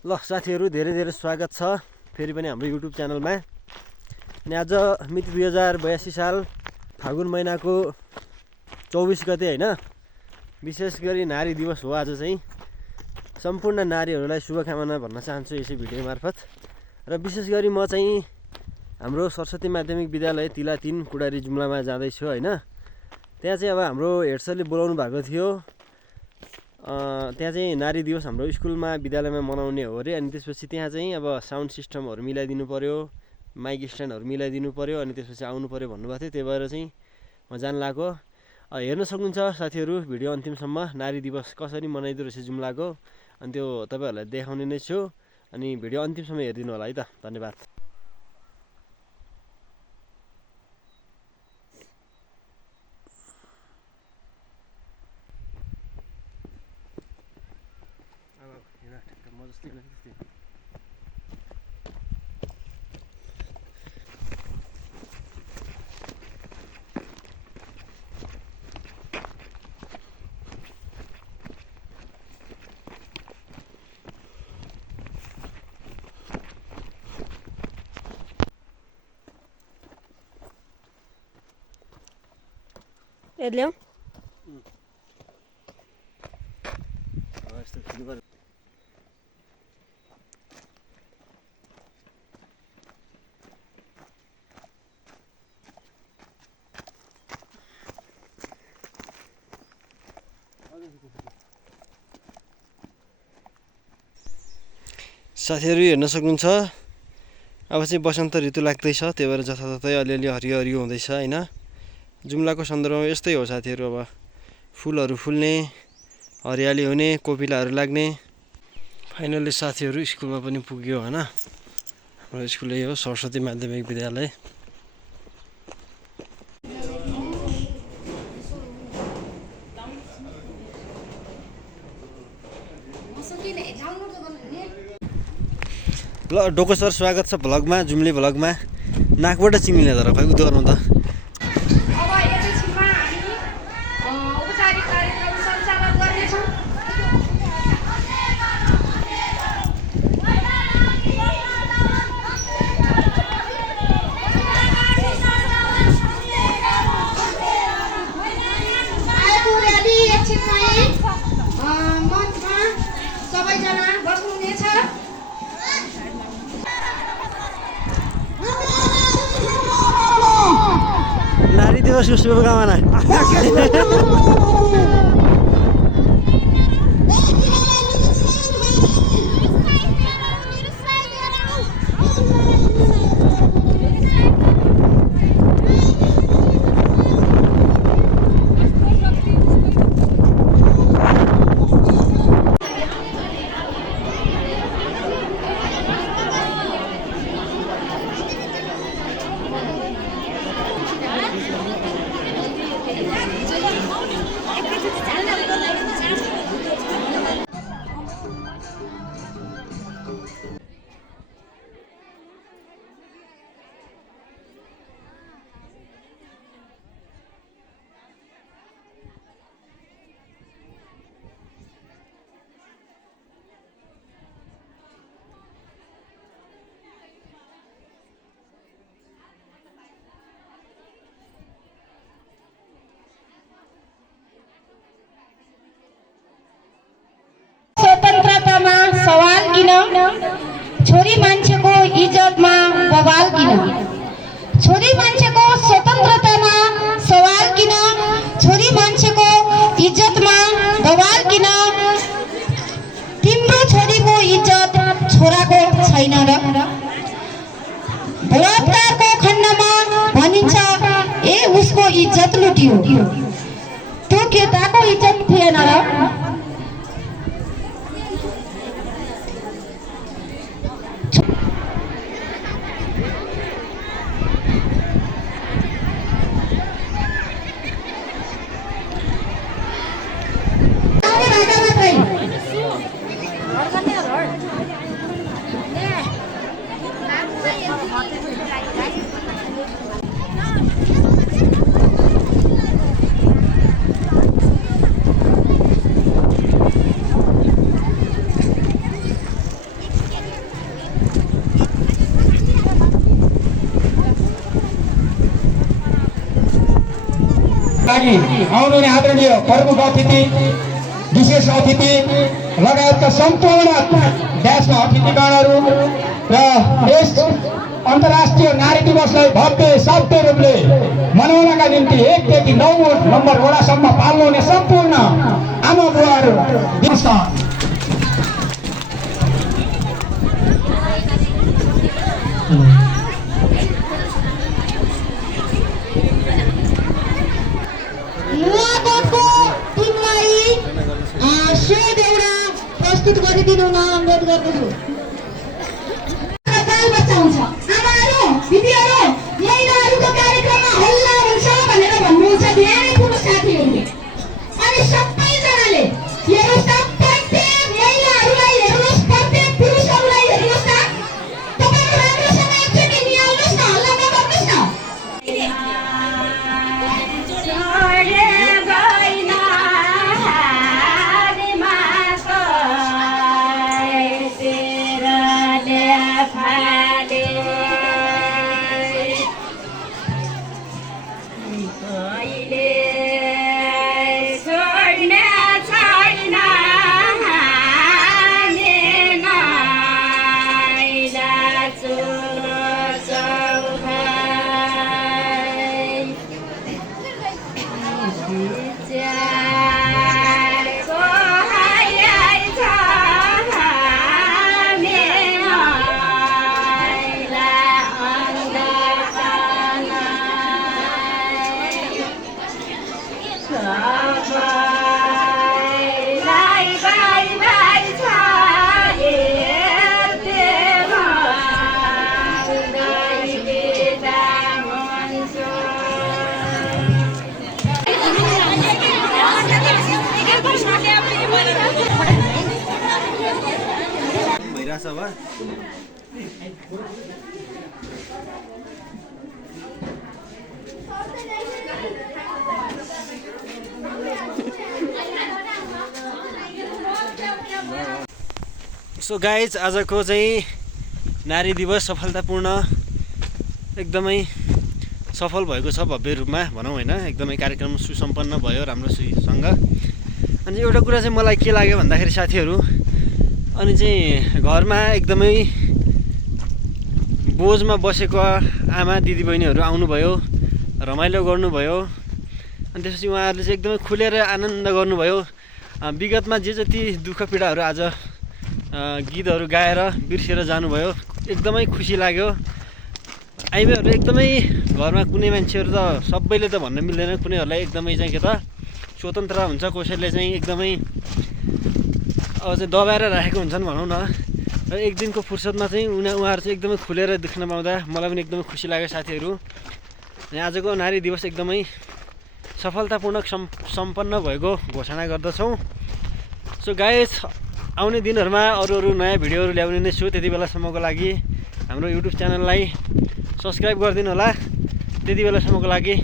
ल साथीहरु धेरै धेरै स्वागत छ फेरि पनि हाम्रो YouTube च्यानलमा। अनि आज मिति 2082 साल फागुन महिनाको 24 गते हैन, विशेष गरी नारी दिवस हो। आज चाहिँ सम्पूर्ण नारीहरूलाई शुभकामना भन्न चाहन्छु यसै भिडियो मार्फत। र विशेष गरी म चाहिँ हाम्रो सरस्वती माध्यमिक विद्यालय तिला 3 कुडारी जुम्लामा जाँदै छु हैन। त्यहाँ चाहिँ अब हाम्रो हेड सरले बोलाउनु भएको थियो। त्यहाँ चाहिँ नारी दिवस हाम्रो स्कुलमा विद्यालयमा मनाउने हो रे। अनि त्यसपछि त्यहाँ चाहिँ अब साउन्ड सिस्टमहरु मिलाइदिनु पर्यो, माइक स्ट्यान्डहरु मिलाइदिनु पर्यो, अनि त्यसपछि आउनु पर्यो भन्नुभएको थियो। त्यही भएर चाहिँ म जान लाग्यो। हेर्न सक्नुहुन्छ साथीहरु भिडियो अन्तिमसम्म नारी दिवस कसरी मनाइदो रहेछ जुम्लाको। अनि त्यो तपाईहरुलाई देखाउने नै छु। अनि भिडियो अन्तिमसम्म हेरिदिनु होला है त। धन्यवाद। Edliam? साथीहरु हेर्न सक्नुहुन्छ अब चाहिँ बसन्त ऋतु लाग्दैछ। त्यही भएर जताततै अलिअलि हरियो हरियो हुँदैछ हैन। जुम्लाको सन्दर्भमा यस्तै हो साथीहरु। अब फुलहरु फुल्ने, हरियाली हुने, कोपिलाहरु लाग्ने। फाइनली साथीहरु स्कुलमा पनि पुग्यो हैन। हाम्रो स्कुल यही हो, सरस्वती माध्यमिक विद्यालय। ल डोको सर स्वागत छ भ्लगमा, जुम्ली भ्लगमा। नाकबाट चिमिले तर खै उतो गर्नु त। नारी दिवसको शुभकामना। स्वतन्त्रतामा सवाल किन, छोरी मान्छेको इज्जतमा बवाल किन। छोरी मान्छेको स्वतन्त्रतामा सवाल किन, छोरी मान्छेको इज्जतमा बवाल किन। तिम्रो छोरीको इज्जत छोराको छैन र। बलात्कारको खण्डमा भनिन्छ ए उसको इज्जत लुट्यो, त्यो केटाको इज्जत थिएन र। लागि आउनुहुने आदरणीय प्रमुख अतिथि, विशेष अतिथि लगायतका सम्पूर्ण देशका अतिथिगणहरू र यस अन्तर्राष्ट्रिय नारी दिवसलाई भव्य रूपले मनाउनका निम्ति 1 देखि 9 नम्बर वडासम्म पाल्नुहुने सम्पूर्ण आमा बुवाहरू नमस्कार। नुवाकोटको टिमलाई सोध एउटा प्रस्तुत गरिदिनु न अनुरोध गर्दछु। बालबच्चा हुन्छ, आमाहरू दिदीहरू महिलाहरूको कार्यक्रममा हल्ला हुन्छ भनेर भन्नुहुन्छ धेरै पुरुष साथीहरूले। अनि सबैजनाले हेर्नुहोस् त, प्रत्येक महिलाहरूलाई हेर्नुहोस्, प्रत्येक पुरुषहरूलाई हेर्नुहोस् त, तपाईहरु राम्रोसँग एकचोटि निहाल्नुहोस् न, हल्ला नगर्नुहोस् न। भइरहेछ अब। सो गाइज, आजको चाहिँ नारी दिवस सफलतापूर्ण एकदमै सफल भएको छ भव्य रूपमा भनौँ होइन। एकदमै कार्यक्रम सुसम्पन्न भयो राम्रोसँग। अनि एउटा कुरा चाहिँ मलाई के लाग्यो भन्दाखेरि साथीहरू, अनि चाहिँ घरमा एकदमै बोझमा बसेको आमा दिदीबहिनीहरू आउनुभयो, रमाइलो गर्नुभयो। अनि त्यसपछि उहाँहरूले चाहिँ एकदमै खुलेर आनन्द गर्नुभयो। विगतमा जे जति दुःख पीडाहरू आज गीतहरू गाएर बिर्सेर जानुभयो। एकदमै खुसी लाग्यो। आइमाईहरू एकदमै घरमा कुनै मान्छेहरू त सबैले त भन्न मिल्दैन, कुनैहरूलाई एकदमै चाहिँ के त स्वतन्त्र हुन्छ, कसैले चाहिँ एकदमै अब चाहिँ दबाएर राखेको हुन्छन् भनौँ न। र एक दिनको फुर्सदमा चाहिँ उहाँहरू चाहिँ एकदमै खुलेर देख्न पाउँदा मलाई पनि एकदमै खुसी लाग्यो साथीहरू। अनि आजको नारी दिवस एकदमै सफलतापूर्वक सम्पन्न भएको घोषणा गर्दछौँ। सो गाइस, आउने दिनहरूमा अरू नयाँ भिडियोहरू ल्याउने नै छु। त्यति बेलासम्मको लागि हाम्रो युट्युब च्यानललाई सब्सक्राइब गरिदिनु होला। त्यति बेलासम्मको लागि